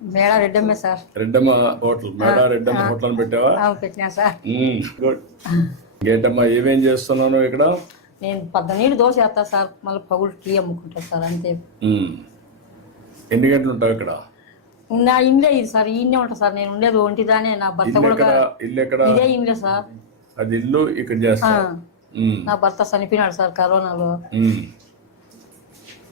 మేళ రెడ్డమ్మే sir. Reddamma hotel. మేడా Reddamma hotel అని పెట్టావా? పెట్టినా సార్. గుడ్ ఇంకేంటమ్మా ఏమేం చేస్తున్నాను ఇక్కడ? నేను పద్ద నీళ్ళు దోశ వేస్తా సార్. మళ్ళీ పగులు టీ అమ్ముకుంటా సార్ అంతే. ఎన్ని గంటలు ఉంటావు ఇక్కడ? నా ఇండ్లే ఇది సార్ ఈయనే ఉంటా సార్. నేను ఉండేది ఒంటిదానే. నా భర్త ఇల్లు కూడా ఇల్లు ఎక్కడ? ఇదే ఇండ్లే సార్. అది ఇల్లు ఇక్కడ చేస్తా. నా భర్త చనిపోయినాడు సార్ కరోనాలో.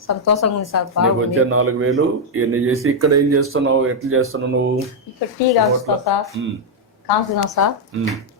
సంతోషంగా ఉంది సార్. నీకు బాగుంది. వచ్చే నాలుగు వేలు ఇవన్నీ చేసి ఇక్కడ ఏం చేస్తున్నావు ఎట్లా చేస్తున్నావు? నువ్వు ఇక్కడ టీ కాల్చుతా సార్. ఉమ్. సార్. ఉమ్.